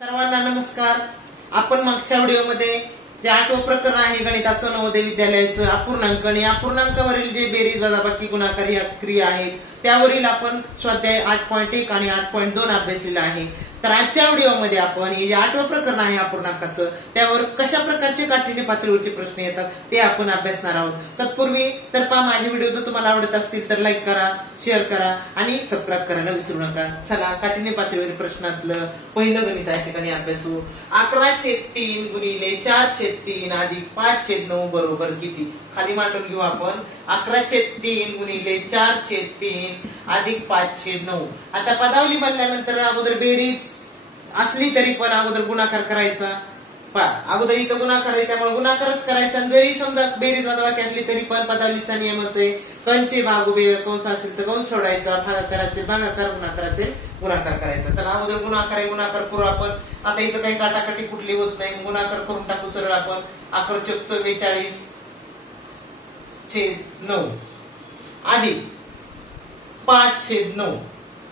सर्वांना नमस्कार। आपण मागच्या व्हिडिओमध्ये जे 8वं प्रकरण आहे गणिताचं नवोदय विद्यालयाचं अपूर्णांक आणि अपूर्णांकावरील जे बेरीज वजाबाकी गुणाकार या क्रिया आहेत त्यावरील आपण स्वाध्याय 8.1 आणि 8.2 अभ्यासलेला आहे। तर आजच्या व्हिडिओमध्ये आपण हे जे 8वं प्रकरण आहे अपूर्णांकाचं त्यावर कशा प्रकारचे काठिण्य पातळीवरचे प्रश्न येतात ते आपण अभ्यासणार आहोत। तत्पूर्वी तर पहा माझे व्हिडिओ जर तुम्हाला आवडत असतील तर लाईक करा, शेअर करा आणि सबस्क्राईब करायला विसरू नका। चला काठिण्य पातळीवरील प्रश्नातलं पहिलं गणित या ठिकाणी अभ्यासू। 11/3 गुणिले 4/3 अधिक 5/9 बरोबर किती? खाली मांडून घेऊ आपण 11/3 गुणिले 4/3 अधिक 5/9। आता पदावली बनल्यानंतर अगोदर बेरीज असली तरी पण अगोदर गुणाकार करायचा। अगोदर इथं गुणाकार आहे त्यामुळे गुणाकारच करायचा। जरी समजा बेरीज वजाबाकी असली तरी पण पदावलीचा नियमच आहे, कंचे भाग उभे कंस असेल तर कंस सोडायचा, भागाकार असेल भागाकार, गुणाकार असेल गुणाकार करायचा। तर अगोदर गुणाकार आहे, गुणाकार करू आपण। आता इथं काही काटाकाटी कुठली होत नाही, गुणाकार करून टाकू सरळ आपण। 11/44/9 अधिक 5/9।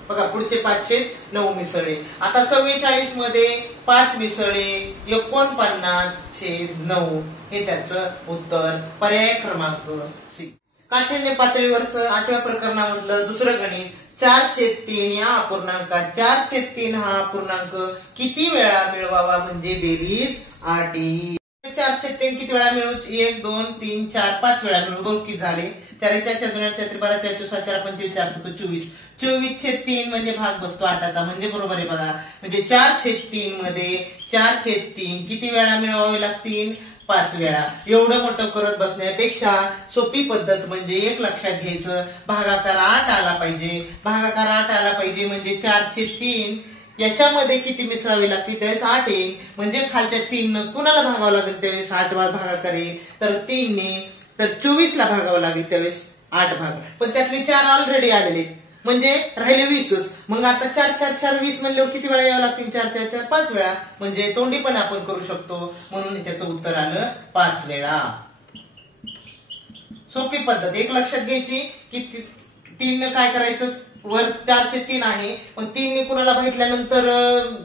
बघा पुढचे 5/9 मिसळले। आता 44 मध्ये 5 मिसळले 49/9 हे त्याचं उत्तर, पर्याय क्रमांक सी। काठिण्य पातळीवरचं 8व्या प्रकरणामधलं दुसरं गणित 4/3 या अपूर्णांकात 4/3 हा अपूर्णांक किती वेळा मिळवावा म्हणजे बेरीज 8 येईल। 4/3 किती वेळा मिळवू? 1 2 3 4 5 वेळा मिळवू। बघ किती झाले? 4 4 4 2 4 12 4 4 7 4 25 4 24 24/3 म्हणजे भाग बसतो 8चा म्हणजे बरोबर आहे बघा। म्हणजे 4/3 मध्ये 4/3 किती वेळा मिळवावे लागतील? 5 वेळा। एवढं मोठं करत बसण्यापेक्षा सोपी पद्धत म्हणजे एक लक्षात घ्यायचं, भागाकार 8 आला पाहिजे। भागाकार 8 आला पाहिजे म्हणजे 4/3 याच्यामध्ये किती मिसळावे लागतील त्यावेळेस 8 येईल। म्हणजे खालच्या 3 कुणाला भागावं लागेल त्यावेळेस 8 वा भागाकार येईल। तर 3 ने तर 24 ला भागावं लागेल त्यावेळेस 8 भाग, पण त्यातले 4 ऑलरेडी आलेले म्हणजे राहिले 20च। मग आता 4 4 4 20 म्हणल्यावर किती वेळा यावं लागतील? 4 4 4 5 वेळा। म्हणजे तोंडी पण आपण करू शकतो म्हणून त्याचं उत्तर आलं 5 वेळा। सोपी पद्धत एक लक्षात घ्यायची की 3 ने काय करायचं, वर 4/3 आहे मग 3 ने कुणाला भागितल्यानंतर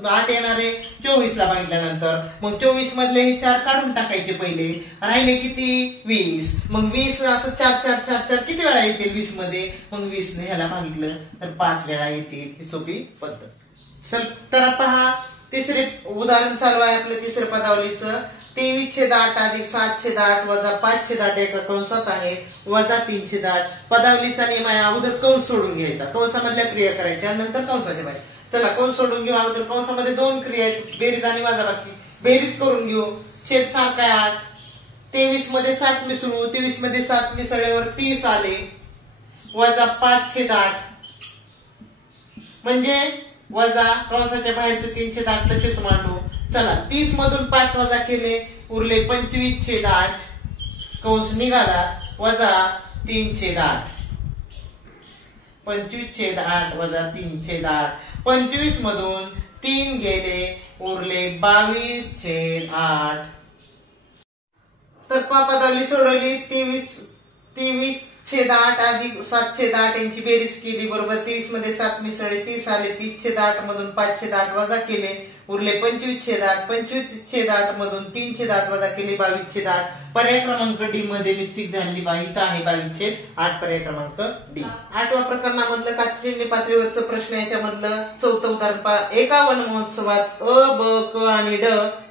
8 येणार आहे 24 ला भागितल्यानंतर। मग 24 मधले हे 4 काढून टाकायचे पहिले, राहिले किती 20। मग 20 असं 4 4 4 4 किती वेळा येतील 20 मध्ये? मग 20 ने ह्याला भागितलं तर 5 वेळा येतील। ही सोपी पद्धत। चल तर पहा तिसरे उदाहरण चालू आहे आपलं तिसऱ्या पदावलीचं। 23/8 अधिक 7/8 वजा 5/8 एका कंसात आहे वजा 3/8। पदावलीचा नियम आहे अगोदर कंस सोडून घ्यायचा, कंसामधल्या क्रिया करायच्या नंतर कंसाच्या बाहेर। चला कंस सोडून घेऊ। अगोदर कंसामध्ये 2 क्रिया आहेत, बेरीज आणि वजाबाकी। बेरीज करून घेऊ। छेद सारखा आहे 8, 23 मध्ये 7 मिसळू, 23 मध्ये 7 मिसळल्यावर 30 आले वजा 5/8 म्हणजे वजा कंसाच्या बाहेरचे 3/8 तसेच मांडू। चला 30 मधून 5 वजा केले उरले 25/8 कंस निघाला वजा 3/8। 25/8 वजा 3/8। 25 मधून 3 गेले उरले 22/8। तर पदावली सोडवली। 23/8 अधिक 7/8 यांची बेरीज केली बरोबर। 23 मध्ये 7 मिसळले 30 आले। 30/8 मधून 5/8 वजा केले उरले 25/8। 25/8 मधून 3/8 वजा केले 22/8। पर्याय क्रमांक डी मध्ये मिस्टेक झालेली इथं आहे 22/8 पर्याय क्रमांक डी। 8व्या प्रकरणामधलं काठिण्य पातळीवरचं प्रश्न याच्यामधलं चौथं उदाहरण पहा। एका वन महोत्सवात अ ब क आणि ड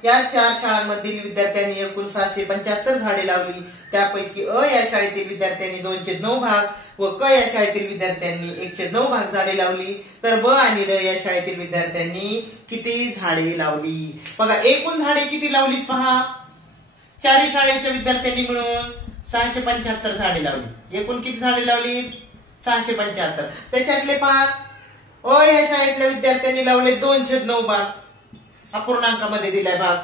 या 4 शाळांमधील विद्यार्थ्यांनी एकूण 675 झाडे लावली। त्यापैकी अ या शाळेतील विद्यार्थ्यांनी 2/9 भाग व क या शाळेतील विद्यार्थ्यांनी 1/9 भाग झाडे लावली। तर ब आणि ड या शाळेतील विद्यार्थ्यांनी किती झाडे लावली? बघा एकूण झाडे किती लावली पहा। 4 शाळेच्या विद्यार्थ्यांनी मिळून 675 झाडे लावली। एकूण किती झाडे लावली? 675। त्याच्यातले पहा अ या शाळेतल्या विद्यार्थ्यांनी लावले 2/9 भाग, अपूर्णांकामध्ये दिलाय भाग।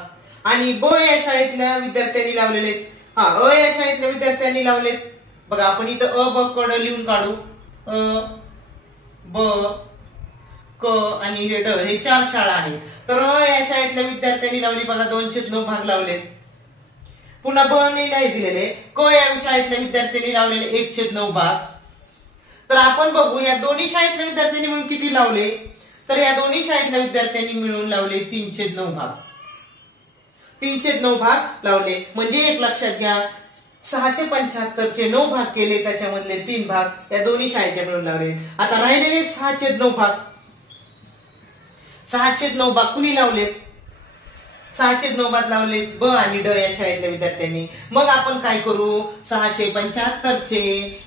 आणि ब या शाळेतल्या विद्यार्थ्यांनी लावलेले अ या शाळेतल्या विद्यार्थ्यांनी लावलेत बघा। आपण इथं अ ब क ड लिहून काढू। अ ब क आणि ड हे 4 शाळा आहेत। तर अ या शाळेतल्या विद्यार्थ्यांनी लावली बघा 2/9 भाग लावलेत। पुन्हा ब नाही दिलेले, क या शाळेतल्या विद्यार्थ्यांनी लावलेले 1/9 भाग। तर आपण बघू या दोन्ही शाळेतल्या विद्यार्थ्यांनी मिळून किती लावले तर या दोन्ही शाळेतल्या विद्यार्थ्यांनी मिळून लावले 3/9 भाग. 3/9 भाग लावले म्हणजे एक लक्षात घ्या, 675चे 9 भाग केले, त्याच्यामधले 3 भाग या दोन्ही शाळेचे मिळून लावले. आता राहिलेले 6/9 भाग, 6/9 भाग कुणी लावलेत? 6/9 भाग लावलेत ब आणि ड या शाळेतल्या विद्यार्थ्यांनी. मग आपण काय करू, 675चे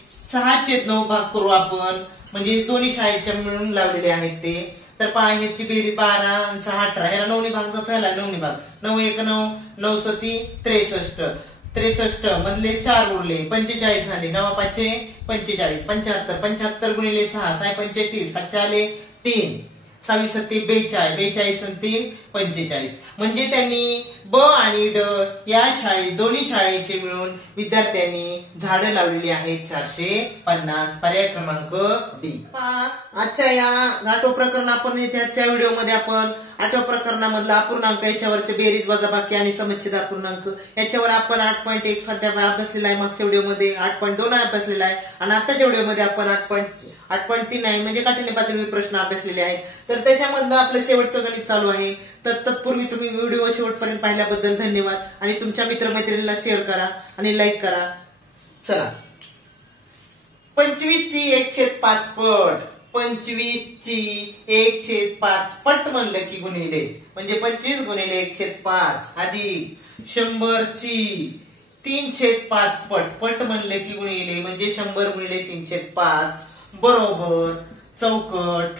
6/9 भाग करू आपण, म्हणजे दोन्ही शाळेच्या मिळून लावलेले आहेत ते. तर पहा, ह्याची बेरीज 12 आणि 6 18, ह्याला 9 भाग जातो, ह्याला 9 भाग, 9 1 9, 9 7 63, 63 मधले 4 उरले, 45 झाले, 9 5 45, 75, 75 गुणिले 6 6 5 30, 7 आले 3, 6 7 42, 42 आणि 3 45. म्हणजे त्यांनी ब आणि ड या दोन्ही शाळेचे मिळून विद्यार्थ्यांनी झाडं लावलेली आहेत 450. पर्याय क्रमांक डी. आजच्या या आठवं प्रकरण आपण आजच्या व्हिडिओमध्ये आपण आठव्या प्रकरणामधला अपूर्णांक याच्यावरचे बेरीज वजाबाकी आणि समच्छेद अपूर्णांक याच्यावर आपण 8.1 स्वाध्याय अभ्यासलेला आहे. मागच्या व्हिडिओमध्ये 8.2 अभ्यासलेला आहे आणि आताच्या व्हिडिओमध्ये आपण 8.3 आहे म्हणजे काठिण्य पातळीवरील प्रश्न अभ्यासलेले आहेत. तर त्याच्यामधलं आपलं शेवटचं गणित चालू आहे. तर तत्पूर्वी तुम्ही व्हिडिओ शेवटपर्यंत पाहिल्याबद्दल धन्यवाद आणि तुमच्या मित्रमैत्रिणींना शेअर करा आणि लाईक करा. चला, 25 ची 1/5 पट, 25 ची 1/5 पट म्हणलं की गुणिले, म्हणजे 25 गुणिले 1/5 अधिक 100 ची 3/5 पट, पट म्हणलं की गुणिले म्हणजे 100 गुणिले 3/5 बरोबर चौकट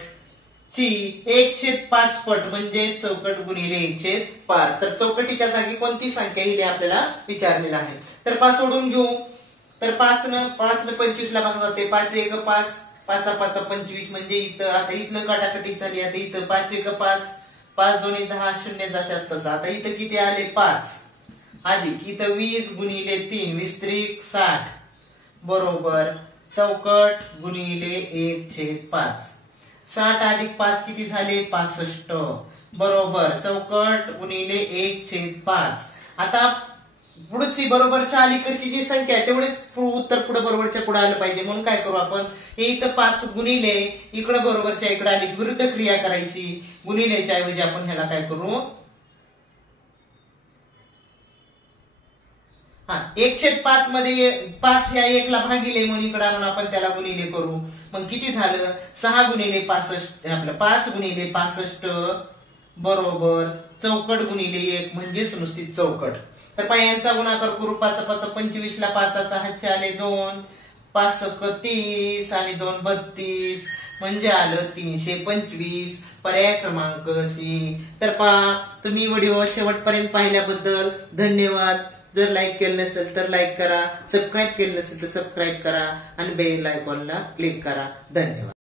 ची 1/5 पट म्हणजे चौकट गुणिले 1/5. तर चौकटीच्या जागी कोणती संख्या ही आपल्याला विचारलेला आहे. तर 5 सोडून घेऊ. तर 5 न 25 ला भाग जाते, 5 1 5, 5 5 25 म्हणजे इथं आता इथलं काटाकटी झाली. आता इथं 5 1 5, 5 2 10 0 जसे असतं. आता इथं किती आले 5 अधिक इथं 20 गुणिले 3, 20 3 60 बरोबर चौकट गुणिले 1/5. 60 अधिक 5 किती झाले 65 बरोबर चौकट गुणिले 1/5. आता पुढची बरोबरच्या अलीकडची जी संख्या आहे तेवढेच उत्तर पुढे बरोबरच्या पुढे आलं पाहिजे. म्हणून काय करू आपण, हे इथं 5 गुणिले इकडे बरोबरच्या इकडे आली विरुद्ध क्रिया करायची. गुणिलेच्या ऐवजी आपण ह्याला काय करू, 1/5 मध्ये 5 या 1 ला भागिले म्हणून इकडे आणून आपण त्याला गुणिले करू. मग किती झालं 6 गुणिले 65 आपलं 5 गुणिले 65 बरोबर चौकट गुणिले 1 म्हणजेच नुसती चौकट. तर यांचा गुणाकार करू. 5 5 25 ला 5चा हातचे आले 2, 5 30 आणि 2 32 म्हणजे आलं 325. पर्याय क्रमांक सी. तर पहा, तुम्ही व्हिडिओ शेवटपर्यंत पाहिल्याबद्दल धन्यवाद. जर लाईक केलं नसेल तर लाईक करा, सबस्क्राईब केलं नसेल तर सबस्क्राईब करा आणि बेल आयकॉनला क्लिक करा. धन्यवाद.